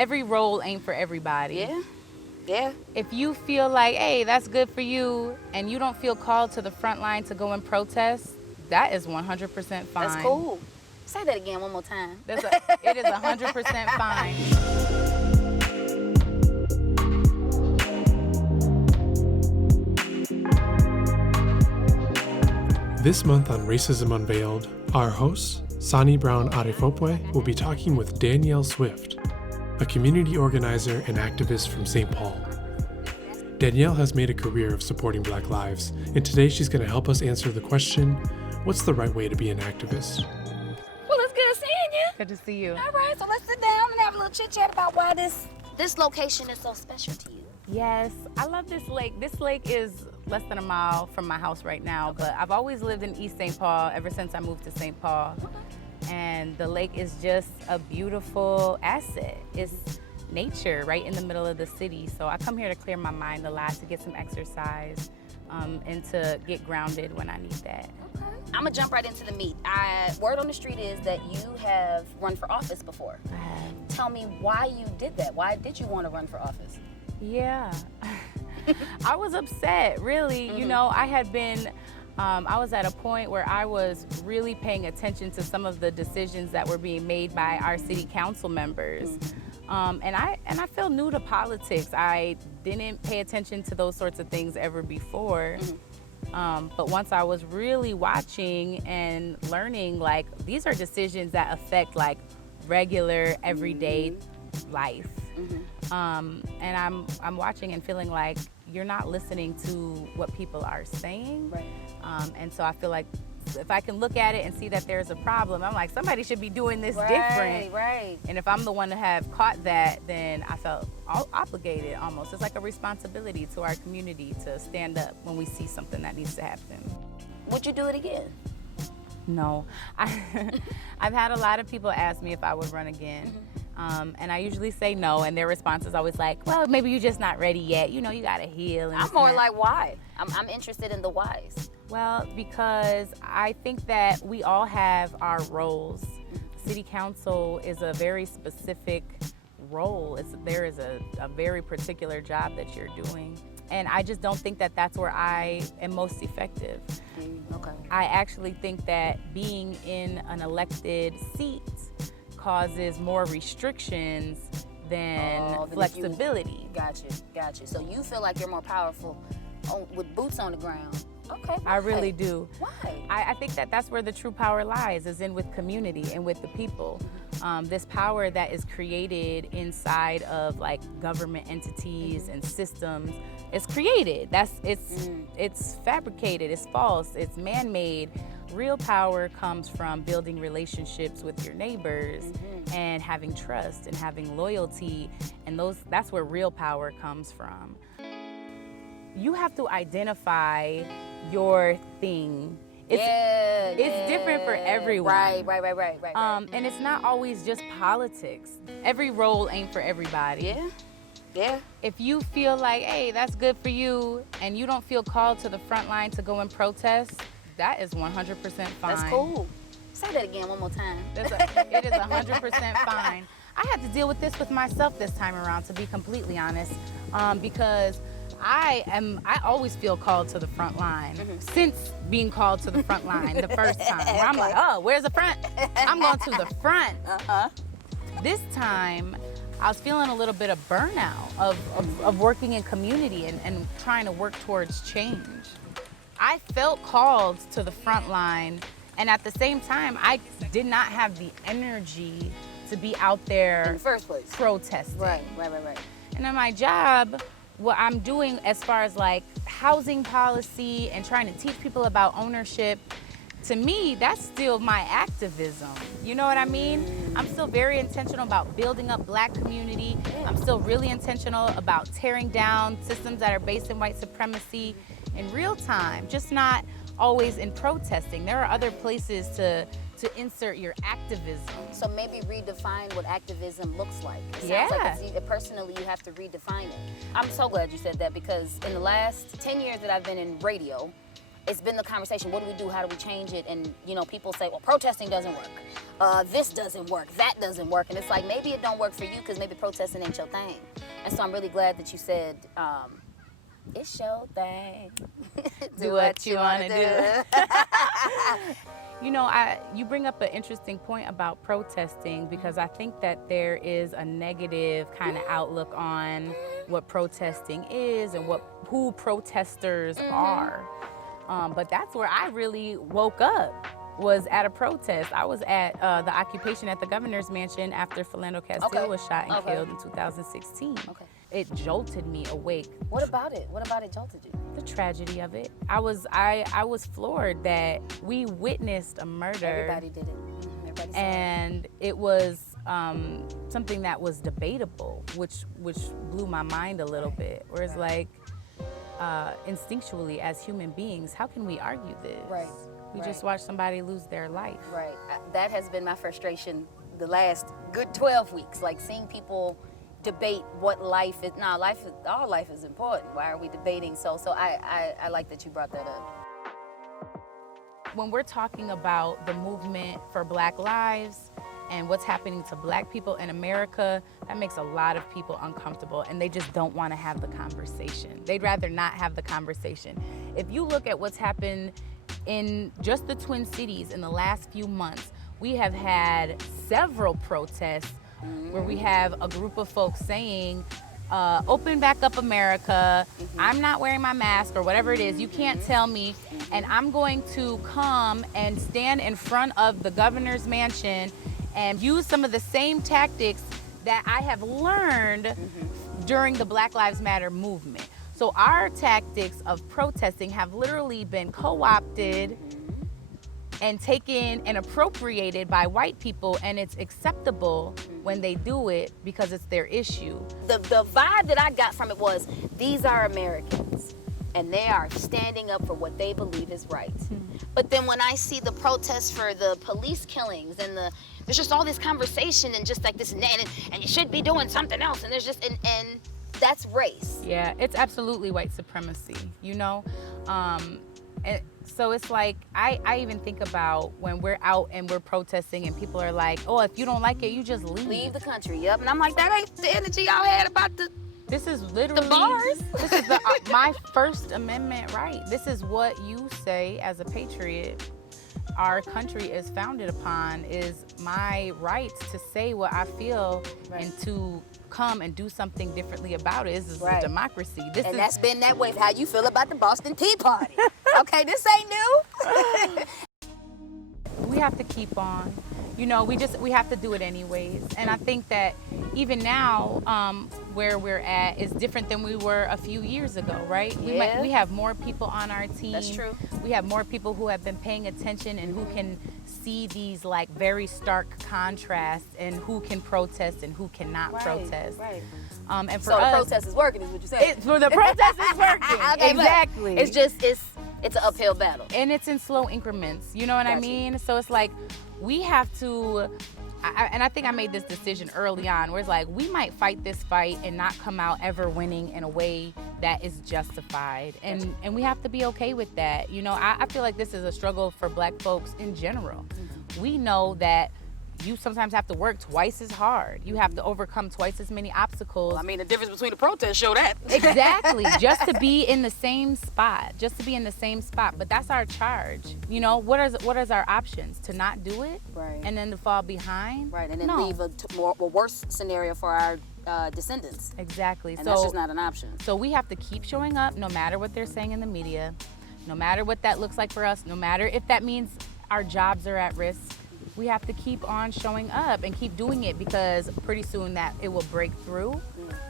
every role ain't for everybody. Yeah. If you feel like, hey, that's good for you, and you don't feel called to the front line to go and protest, that is 100% fine. That's cool. Say that again one more time. It is 100% fine. This month on Racism Unveiled, our host, Sani Brown-Adefope, will be talking with Danielle Swift, a community organizer and activist from St. Paul. Danielle has made a career of supporting Black lives, and today she's going to help us answer the question, what's the right way to be an activist? Well, it's good seeing you. Good to see you. All right, so let's sit down and have a little chit-chat about why this location is so special to you. Yes, I love this lake. This lake is less than a mile from my house right now, but I've always lived in East St. Paul ever since I moved to St. Paul. And the lake is just a beautiful asset. It's nature right in the middle of the city. So I come here to clear my mind a lot, to get some exercise, and to get grounded when I need that. Okay. I'm gonna jump right into the meat. Word on the street is that you have run for office before. I have. Tell me why you did that. Why did you want to run for office? Yeah. I was upset, really. You know, I had been, I was at a point where I was really paying attention to some of the decisions that were being made by our city council members. And I feel new to politics. I didn't pay attention to those sorts of things ever before. But once I was really watching and learning, like, these are decisions that affect like regular everyday life. And I'm watching and feeling like you're not listening to what people are saying. Right. And so I feel like if I can look at it and see that there's a problem, I'm like, somebody should be doing this different. Right. And if I'm the one to have caught that, then I felt obligated almost. It's like a responsibility to our community to stand up when we see something that needs to happen. Would you do it again? No. I've had a lot of people ask me if I would run again. And I usually say no, and their response is always like, well, maybe you're just not ready yet. You know, you gotta heal. And I'm more like, why? I'm interested in the whys. Well, because I think that we all have our roles. City council is a very specific role. There is a very particular job that you're doing. And I just don't think that that's where I am most effective. Okay. I actually think that being in an elected seat causes more restrictions than flexibility. Gotcha. So you feel like you're more powerful with boots on the ground. Okay. I really do. Why? I think that that's where the true power lies, is in with community and with the people. This power that is created inside of like government entities and systems is created. It's fabricated, it's false, it's man-made. Real power comes from building relationships with your neighbors and having trust and having loyalty, and that's where real power comes from. You have to identify your thing. It's different for everyone. Right. And it's not always just politics. Every role ain't for everybody. Yeah. If you feel like, hey, that's good for you, and you don't feel called to the front line to go and protest, that is 100% fine. That's cool. Say that again one more time. It is 100% fine. I had to deal with this with myself this time around, to be completely honest, because I always feel called to the front line. Since being called to the front line the first time, where I'm like, oh, where's the front? I'm going to the front. This time, I was feeling a little bit of burnout of working in community and trying to work towards change. I felt called to the front line, and at the same time, I did not have the energy to be out there in the first place protesting. Right. And in my job, what I'm doing as far as like housing policy and trying to teach people about ownership, to me, that's still my activism. You know what I mean? I'm still very intentional about building up Black community. I'm still really intentional about tearing down systems that are based in white supremacy in real time, just not always in protesting. There are other places to insert your activism. So maybe redefine what activism looks like. It Yeah. sounds like personally you have to redefine it. I'm so glad you said that, because in the last 10 years that I've been in radio, it's been the conversation, what do we do, how do we change it? And, you know, people say, well, protesting doesn't work. This doesn't work, that doesn't work. And it's like, maybe it don't work for you because maybe protesting ain't your thing. And so I'm really glad that you said, it's your thing. Do what you want to do. You know, you bring up an interesting point about protesting, because I think that there is a negative kind of outlook on what protesting is and who protesters are. But that's where I really woke up, was at a protest. I was at the occupation at the governor's mansion after Philando Castile was shot and killed in 2016. Okay. It jolted me awake. What about it? What about it jolted you? The tragedy of it. I was floored that we witnessed a murder. Everybody did it. Everybody saw and it was something that was debatable, which blew my mind a little bit. Whereas like instinctually as human beings, how can we argue this? Right. We just watched somebody lose their life. Right. That has been my frustration the last good 12 weeks. Like seeing people debate what life is. Nah, all life is important. Why are we debating? So I like that you brought that up. When we're talking about the movement for Black lives and what's happening to Black people in America, that makes a lot of people uncomfortable, and they just don't want to have the conversation. They'd rather not have the conversation. If you look at what's happened in just the Twin Cities in the last few months, we have had several protests where we have a group of folks saying, open back up America, I'm not wearing my mask or whatever it is, you can't tell me, and I'm going to come and stand in front of the governor's mansion and use some of the same tactics that I have learned during the Black Lives Matter movement. So our tactics of protesting have literally been co-opted and taken and appropriated by white people, and it's acceptable when they do it because it's their issue. The vibe that I got from it was, these are Americans, and they are standing up for what they believe is right. But then when I see the protests for the police killings and there's just all this conversation and just like this, and you should be doing something else, and there's just, and that's race. Yeah, it's absolutely white supremacy, you know? And so it's like, I even think about when we're out and we're protesting and people are like, oh, if you don't like it, you just leave. Leave the country, yep. And I'm like, that ain't the energy y'all had about this is literally, the bars. This is my First Amendment right. This is what you say as a patriot our country is founded upon, is my right to say what I feel and to come and do something differently about it. This is a democracy. That's been that way. How you feel about the Boston Tea Party? Okay, this ain't new. We have to keep on. You know, we have to do it anyways. And I think that even now, where we're at is different than we were a few years ago, right? Yeah. We have more people on our team. That's true. We have more people who have been paying attention and who can see these like very stark contrasts and who can protest and who cannot protest. Right. And for so us, the protest is working, is what you're saying. For the protest is working. Okay, exactly. It's just it's an uphill battle. And it's in slow increments. You know what I mean? So it's like we have to. And I think I made this decision early on where it's like, we might fight this fight and not come out ever winning in a way that is justified. And we have to be okay with that. You know, I feel like this is a struggle for Black folks in general. We know that you sometimes have to work twice as hard. You have to overcome twice as many obstacles. Well, I mean, the difference between the protests show that. Exactly, just to be in the same spot, But that's our charge. You know, what is our options? To not do it, and then to fall behind, and then leave a worse scenario for our descendants. Exactly. And that's just not an option. So we have to keep showing up, no matter what they're saying in the media, no matter what that looks like for us, no matter if that means our jobs are at risk. We have to keep on showing up and keep doing it, because pretty soon that it will break through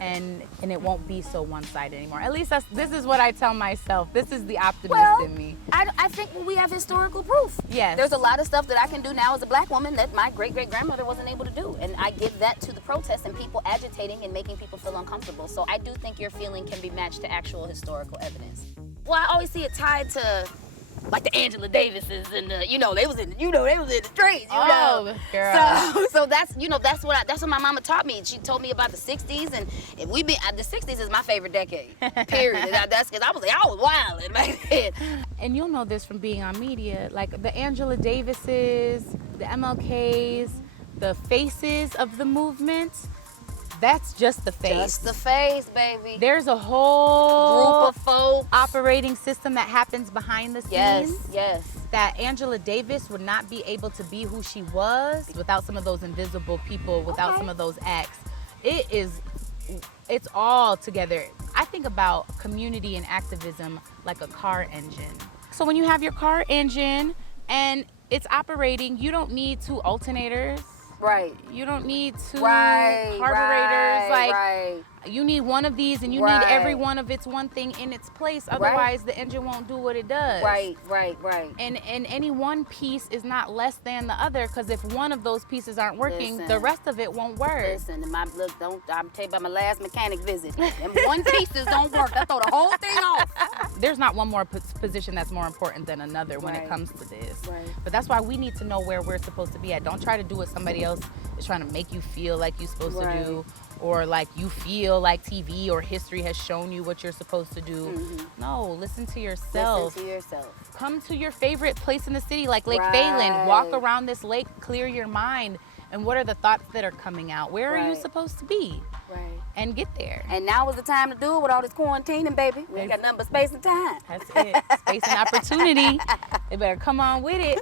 and it won't be so one-sided anymore. At least this is what I tell myself. This is the optimist in me. I think we have historical proof. Yes. There's a lot of stuff that I can do now as a Black woman that my great-great-grandmother wasn't able to do. And I give that to the protests and people agitating and making people feel uncomfortable. So I do think your feeling can be matched to actual historical evidence. Well, I always see it tied to like the Angela Davises and the, they was in the streets, Oh, girl. So that's that's what my mama taught me. She told me about the 60s, and if the 60s is my favorite decade. Period. That's because I was wilding back then. And you'll know this from being on media, like the Angela Davises, the MLKs, the faces of the movement. That's just the face. Just the face, baby. There's a whole group of folks, operating system that happens behind the scenes. Yes. That Angela Davis would not be able to be who she was without some of those invisible people, without some of those acts. It's all together. I think about community and activism like a car engine. So when you have your car engine and it's operating, you don't need 2 alternators. Right. You don't need 2 carburetors. Right. You need one of these, and you need every one of its one thing in its place. Otherwise, the engine won't do what it does. Right. And any one piece is not less than the other, because if one of those pieces aren't working, the rest of it won't work. Listen, I'm tell you about my last mechanic visit. Them one pieces don't work. I throw the whole thing off. There's not one more position that's more important than another when it comes to this. Right. But that's why we need to know where we're supposed to be at. Don't try to do what somebody else is trying to make you feel like you're supposed to do, or like you feel like TV or history has shown you what you're supposed to do. Mm-hmm. No, listen to yourself. Listen to yourself. Come to your favorite place in the city, like Lake Phelan. Walk around this lake, clear your mind. And what are the thoughts that are coming out? Where are you supposed to be? Right. And get there. And now is the time to do it with all this quarantining, baby. We ain't got nothing but space and time. That's it. Space and opportunity. They better come on with it.